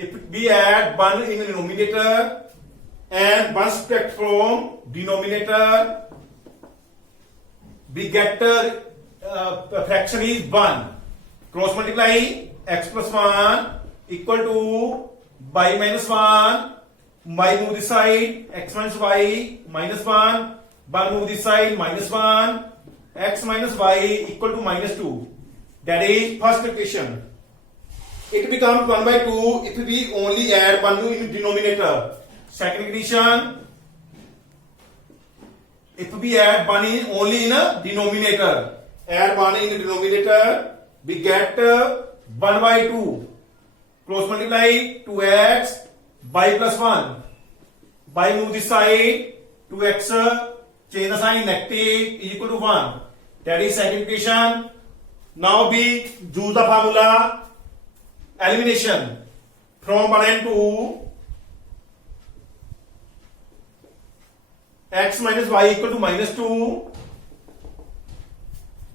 if we add 1 in the numerator and 1 subtract from denominator, we get the fraction is 1. Cross multiply x plus 1 equal to y minus 1. Y move this side, x minus y minus 1. 1 move this side, minus 1. X minus y equal to minus 2. That is first equation. It becomes 1 by 2 if we only add 1 in denominator. Second equation, if we add 1 in only in a denominator, add 1 in the denominator, we get 1 by 2. Cross multiply 2x, y plus 1. Y move this side, 2x, change the sign, negative is equal to 1. That is second equation. Now we use the formula elimination from 1 and 2. X minus y equal to minus 2.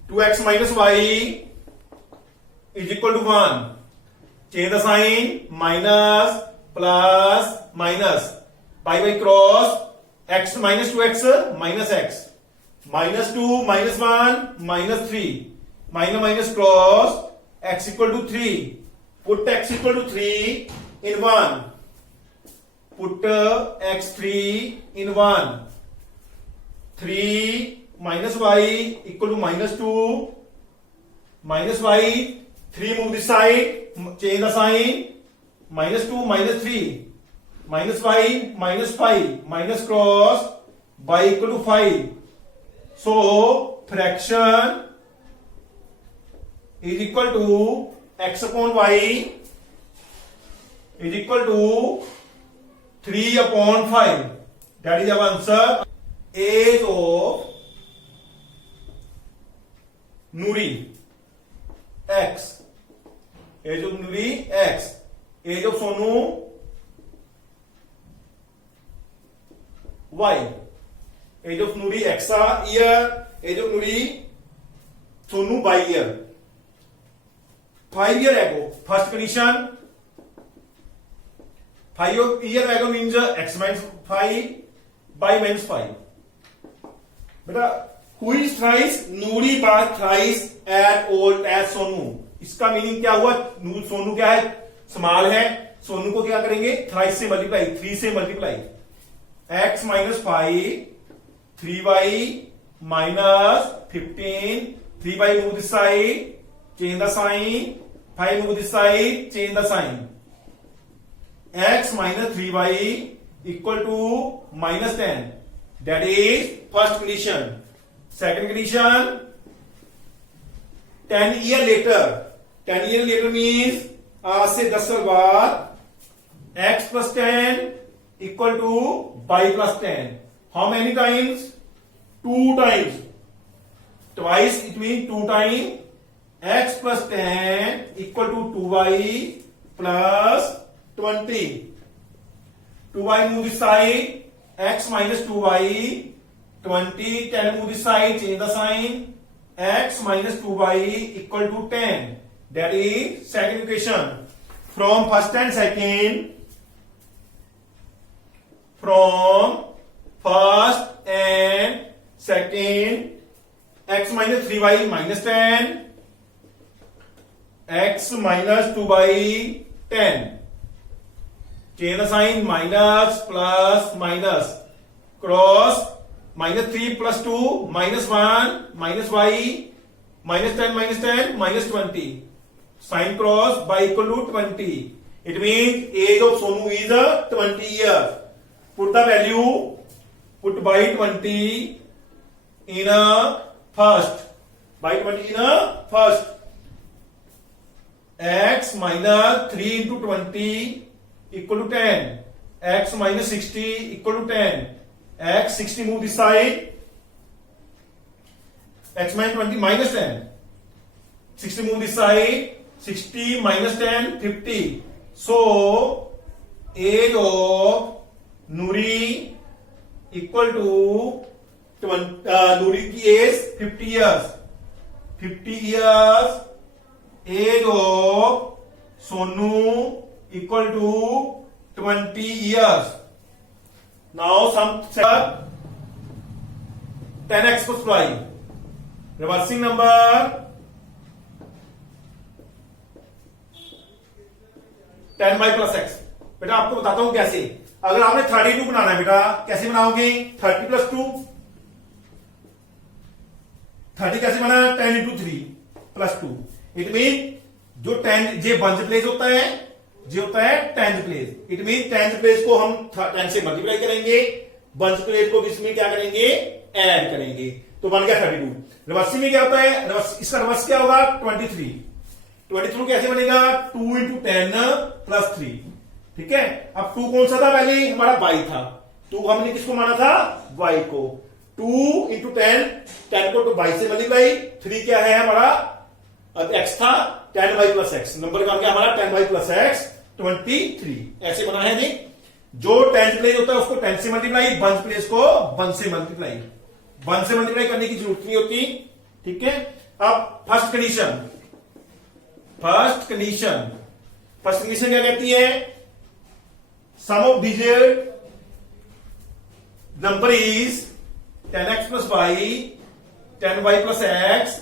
2x minus y is equal to 1. Change the sign, minus, plus, minus. By cross, x minus 2x minus x. Minus 2 minus 1 minus 3. Minus cross, x equal to 3. Put x equal to 3 in 1. Put x3 in 1. 3 minus y equal to minus 2. Minus y, 3 move this side, change the sign. Minus 2 minus 3. Minus y minus 5. Minus cross, y equal to 5. So, fraction is equal to x upon y is equal to 3 upon 5. That is our answer. Age of Nuri x. Age of Nuri x. Age of Sonu y. Age of Nuri x year. Age of Nuri Sonu by year. 5 years ago. First condition. 5 years ago means x minus 5 by minus 5. बेटा who is thrice? Noori was thrice as old as Sonu. इसका meaning क्या हुआ? सोनू क्या है? Small है. सोनू को क्या करेंगे? थ्राइस से मल्टीप्लाई, 3 से multiply. x minus 5, 3y minus 15, 3y move this side, change the sign, 5 move this side, change the sign. x minus 3y equal to minus 10. That is first condition. Second condition, 10 years later. 10 years later means आज से 10 साल बाद x plus 10 equal to y plus 10. How many times? 2 times. Twice it means 2 times. X plus 10 equal to 2y plus 20. 2y move this side. X minus 2y, 20, 10 move this side, change the sign. X minus 2y equal to 10. That is second equation. From first and second, x minus 3y minus 10, x minus 2y 10. Change the sign, minus, plus, minus. Cross, minus 3 plus 2, minus 1, minus y, minus 10, minus 20. Sign cross, y equal to 20. It means age of Sonu is 20 years. Put the value, put by 20 in a first. By 20 in a first. X minus 3 into 20 equal to 10. X minus 60 equal to 10. X 60 move this side. X minus 20 minus 10. 60 move this side. 60 minus 10 50. So age of Nuri equal to Nuri की as 50 years. 50 years. Age of Sonu equal to 20 years. Now some 10x plus y. Reversing number 10y plus x. बेटा आपको बताता हूं कैसे. अगर आपने 32 बनाना है बेटा, कैसे बनाओगे? 30 plus 2. 30 कैसे बना? 10 into 3 plus 2. इट मीन जो 10 जे बंज प्लेस होता है, जो होता है 10th place. It mean 10th place को हम 10 से मल्टीप्लाई करेंगे, बंज प्लेस को इसमें क्या करेंगे? ऐड करेंगे. तो बन गया 32. रिवर्सिंग में क्या होता है? इसका रिवर्स क्या होगा? 23. 23 कैसे बनेगा? 2 into 10 plus 3. ठीक है. अब 2 कौन सा था? पहले हमारा y था. 2 हमने किसको माना था? y को. 2 into 10, 10 को तो y से मल्टीप्लाई. 3 क्या है हमारा? अब x था 10y plus x. नंबर बन गया हमारा 10y plus x 23. ऐसे बना है. देख, जो 10th प्लेस होता है उसको 10 से मल्टीप्लाई, बंज प्लेस को 1 से मल्टीप्लाई. 1 से मल्टीप्लाई करने की जरूरत नहीं होती. ठीक है. अब फर्स्ट कंडीशन क्या कहती है? Sum of digit number is 10x plus y, 10y plus x.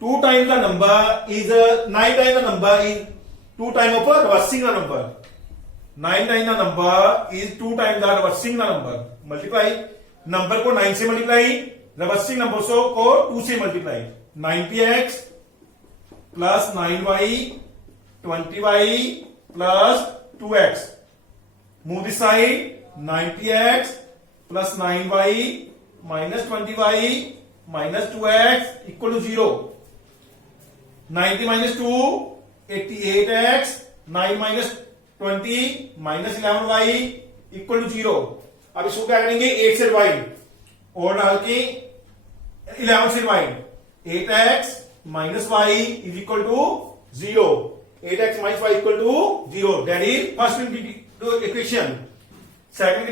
2 times the number is 9 times the number is 2 times of reversing the number. 9 times the number is 2 times the reversing the number. Multiply number को 9 से multiply, reversing number को 2 से multiply. 90x plus 9y 20y plus 2x. Move this side. 90x plus 9y minus 20y minus 2x equal to 0. 90 minus 2 88x. 9 minus 20 minus 11y equal to 0. अब इसको क्या करेंगे? 8 से divide और डाल के 11 से divide. 8x minus y is equal to 0. 8x minus y equal to 0. That is first equation. Second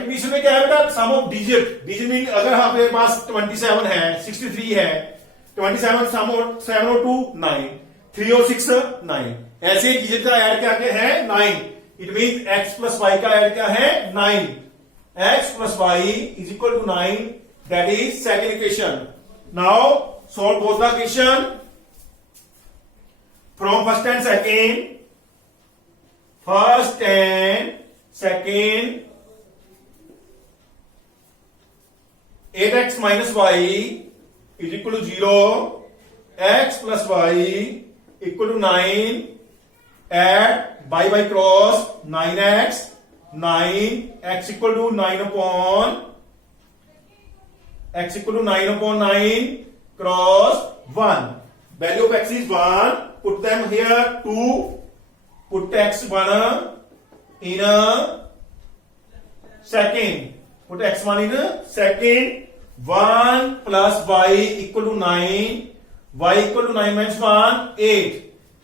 condition में क्या है बेटा? सम ऑफ डिजिट. डिजिट मीन अगर हमारे पास 27 है, 63 है, 27 सम और 7 और 2 9, 3 और 6 9. ऐसे डिजिट का ऐड क्या है? 9. It mean x plus y का ऐड क्या है? 9. x plus y is equal to 9. That is second equation. Now solve both the equation from first and second. First and second. 8x minus y is equal to 0. x plus y equal to 9. Add by cross 9x. 9 x equal to 9 upon 9 cross 1. Value of x is 1. Put them here 2. Put x 1 in a second. Put x1 in a second. 1 plus y equal to 9. y equal to 9 minus 1 8.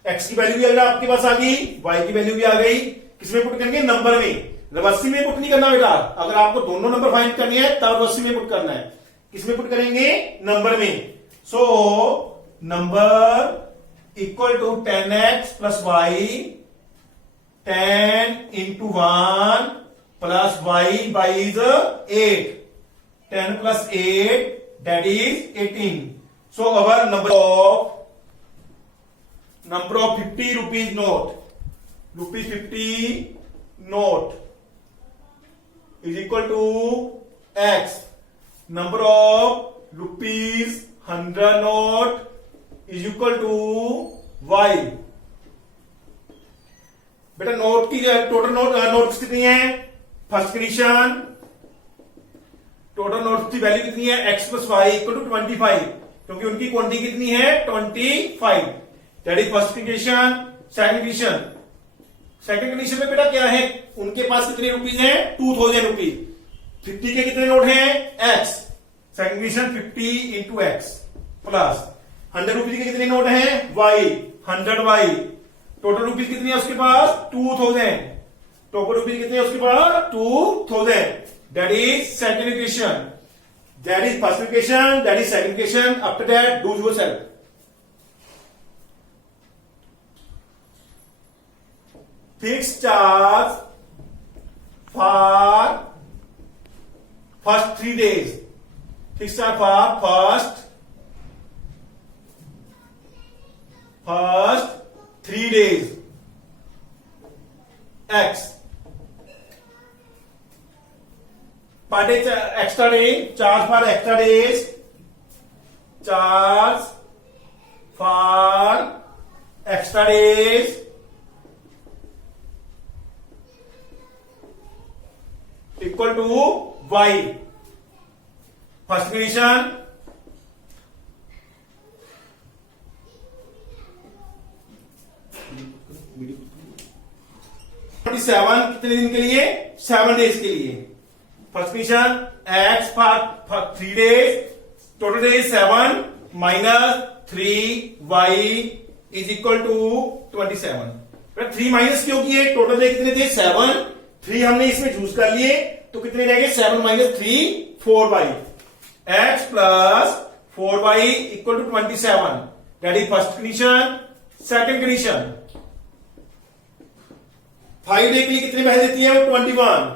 x की value भी अगर आपके पास आ गई, y की value भी आ गई. किसमें put करेंगे? नंबर में. रिवर्सिंग में पुट नहीं करना बेटा. अगर आपको दोनों नंबर फाइंड करनी है तब रिवर्सिंग में पुट करना है. किसमें पुट करेंगे? नंबर में. So number equal to 10x plus y. 10 into 1 plus y is 8. 10 plus 8 that is 18. So our number of 50 rupees note, rupees 50 note is equal to x. Number of rupees 100 note is equal to y. बेटा note की total note कितनी है? First condition total notes की value कितनी है? x plus y equal to 25. क्योंकि उनकी quantity कितनी है? 25. That is first condition. Second condition में बेटा क्या है? उनके पास कितने रुपीज हैं? 2000 रुपीज. 50 के कितने नोट हैं? x. Second condition 50 into x plus 100 rupees के कितने नोट हैं? y. 100y. टोटल रुपीज कितनी है उसके पास? 2000. टोटल रुपीज कितने हैं उसके पास? 2000. That is second equation. That is first equation. That is second equation. After that, do yourself. fixed charge for first 3 days. Fixed charge for first 3 days. X. Per day extra day, charge for extra days. Charge for extra days equal to Y. First condition, seven कितने दिन के लिए? 7 days के लिए. First condition, x for 3 days, total days 7 minus 3y is equal to 27. 3 minus क्यों किए? Total days कितने थे? 7. 3 हमने इसमें चूज कर लिए तो कितने रहेंगे? 7 minus 3 4y. x plus 4y equal to 27. That is first condition. Second condition, 5 day के लिए कितनी वैल्यू देती है? 21.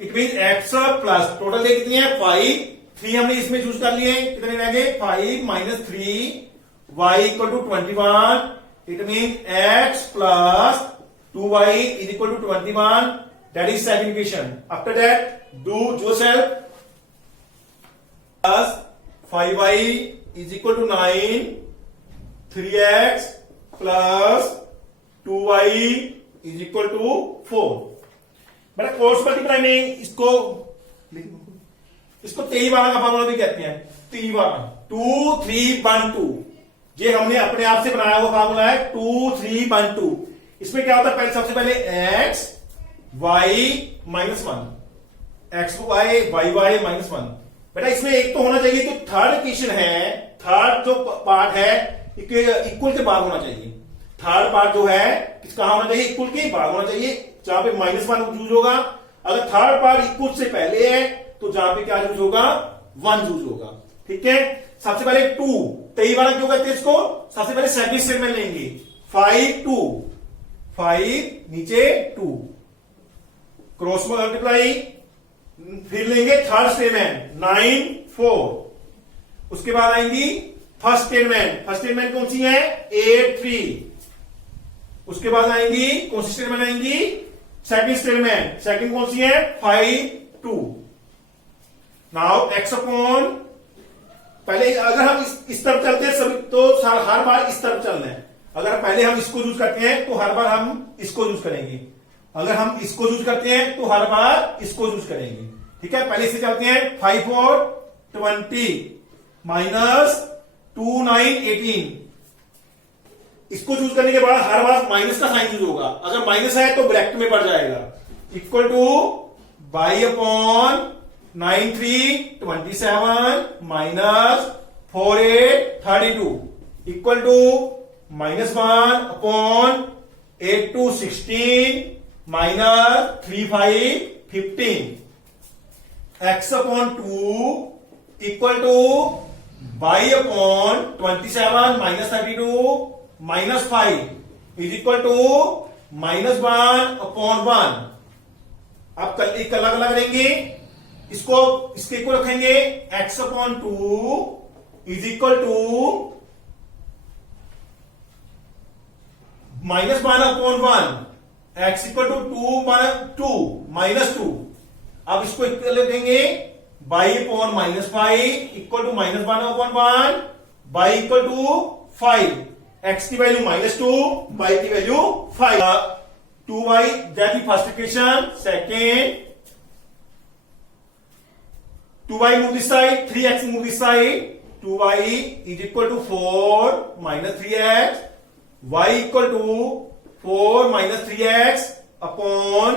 It mean x plus total day कितनी है? 5. 3 हमने इसमें चूज कर लिए, कितने रह गए? 5 minus 3 y equal to 21. It mean x plus 2y is equal to 21. That is second equation. After that do yourself. Plus 5y is equal to 9. 3x plus 2y is equal to 4. बेटा cross multiply में इसको 23 वाला का formula भी कहते हैं. 3 वाला 2 3 1 2. ये हमने अपने आप से बनाया हुआ फॉर्मूला है. 2 3 1 2. इसमें क्या होता है? पहले सबसे पहले x y minus 1. x y y y minus 1. बेटा इसमें एक तो होना चाहिए. तो थर्ड इक्वेशन है, थर्ड जो पार्ट है इक्वल के बाद होना चाहिए. थर्ड पार्ट जो है किसका होना चाहिए? इक्वल के बाद होना चाहिए. जहां पे -1 यूज होगा. अगर थर्ड पार्ट इक्वल से पहले है तो जहां पे क्या यूज होगा? 1 यूज होगा. ठीक है. सबसे पहले 2 23 वाला क्यों कहते हैं इसको? सबसे पहले सेकंड स्टेटमेंट लेंगे. 5 2 5 नीचे 2 क्रॉस मल्टीप्लाई. फिर लेंगे थर्ड स्टेटमेंट 9 4. उसके बाद आएंगी फर्स्ट स्टेटमेंट. फर्स्ट स्टेटमेंट कौन सी है? 8 3. उसके बाद आएंगी कौन सी स्टेटमेंट आएंगी? Second statement. सेकंड कौन सी है? 5 2. नाउ एक्स अपॉन, पहले अगर हम इस तरफ चलते हैं सभी तो हर बार इस तरफ चलना है. अगर पहले हम इसको यूज करते हैं तो हर बार हम इसको यूज करेंगे. अगर हम इसको यूज करते हैं तो हर बार इसको यूज करेंगे. ठीक है. पहले से चलते हैं. 5 4 20 माइनस 2 9 18. इसको चूज करने के बाद हर बार माइनस का साइन यूज होगा. अगर माइनस है तो ब्रैकेट में पड़ जाएगा. Equal to by upon 9 3 27 minus 4 8 32 equal to -1 upon 8 2 16 minus 3 5 15. x upon 2 equal to by upon 27 minus 32 minus 5 is equal to -1 upon 1. आप एक अलग अलग रहेंगे. इसको इसके इक्वल रखेंगे. x upon 2 is equal to -1 upon 1. x equal to 2 minus 2. अब इसको इक्वल रखेंगे by upon -5 equal to -1 upon 1 by equal to 5. x की वैल्यू -2, y की वैल्यू 5. 2y that is first equation. Second 2y move this side, 3x move this side. 2y is equal to 4 minus 3x. y equal to 4 minus 3x upon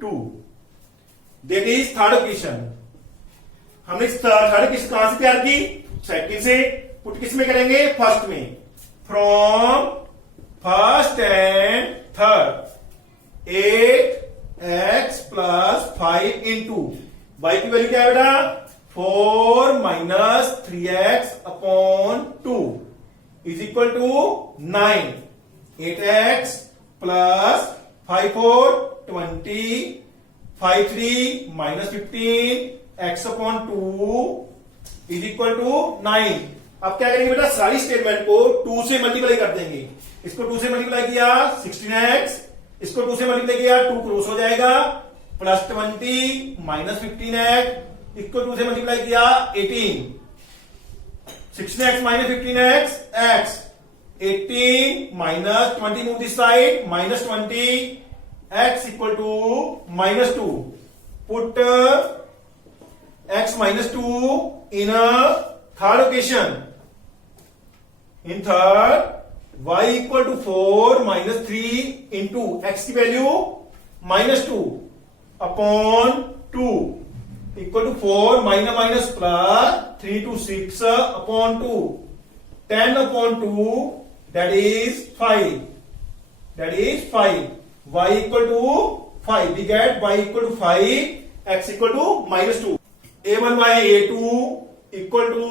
2. That is third equation. हमने third equation कहां से तैयार की? Second से. Put किस में करेंगे? First में. From first and third 8x plus 5 into y की वैल्यू क्या है बेटा? 4 minus 3x upon 2 is equal to 9. 8x plus 5 4 20, 5 3 minus 15, x upon 2 is equal to 9। अब क्या करेंगे बेटा, सारी स्टेटमेंट को 2 से मल्टीप्लाई कर देंगे। इसको 2 से मल्टीप्लाई किया 16x, इसको 2 से मल्टीप्लाई किया 2 क्रॉस हो जाएगा, प्लस 20 माइनस 15x, इसको 2 से मल्टीप्लाई किया 18, 16x minus 15x x, 18 minus 20 move this side minus 20 x equal to minus 2. Put x minus 2 in a third equation. In third, y equal to 4 minus 3 into x की value minus 2 upon 2 equal to 4 minus minus plus 3 to 6 upon 2. 10 upon 2 that is 5. That is 5. Y equal to 5. We get y equal to 5, x equal to minus 2. A1 by A2 equal to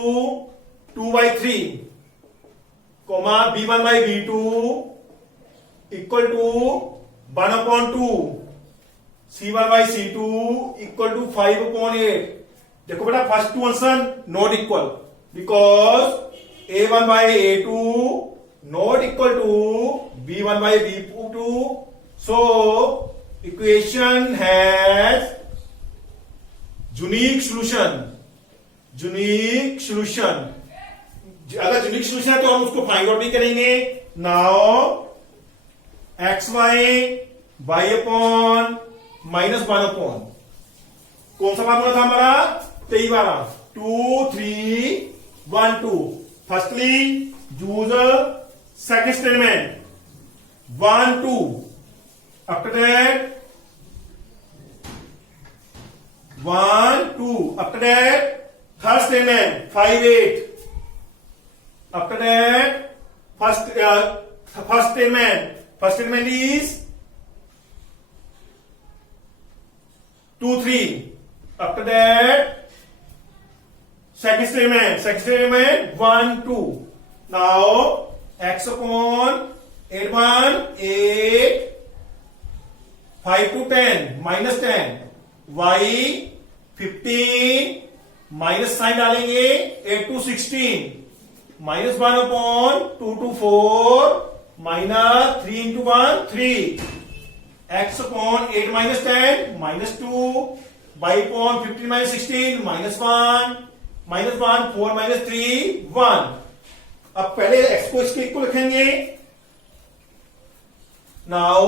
2 by 3, comma B1 by B2 equal to 1 upon 2, C1 by C2 equal to 5 upon 8. देखो बेटा first two answer not equal because A1 by A2 not equal to B1 by B2. So equation has unique solution. Unique solution. अगर unique solution है तो हम उसको find out भी करेंगे। Now x y upon minus 1 upon कौन सा formula था हमारा, 23 वाला, 2 3 1 2। Firstly use second statement 1 2, after that 1 2, after that third statement 5 8, after that first statement is 2 3, after that second statement 1 2. Now x upon 8 1 8, 5 to 10 minus 10, y 15 minus sign डालेंगे 8 to 16 minus 1 upon 2 to 4 minus 3 into 1 3, x upon 8 minus 10 minus 2, y upon 15 minus 16 minus 1 4 minus 3 1। अब पहले x को इसके equal रखेंगे। Now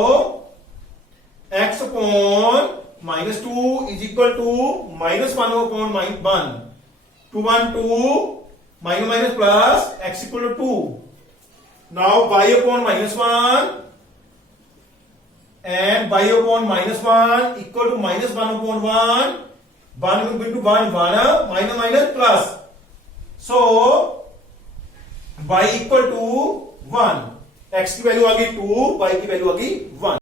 x upon minus 2 is equal to minus 1 upon 1 2 1 2 minus minus plus x equal to 2। Now y upon minus 1 and y upon minus 1 equal to minus 1 upon 1 into 1 minus minus plus. So y equal to 1, x की वैल्यू आ गई 2, y की वैल्यू आ गई 1।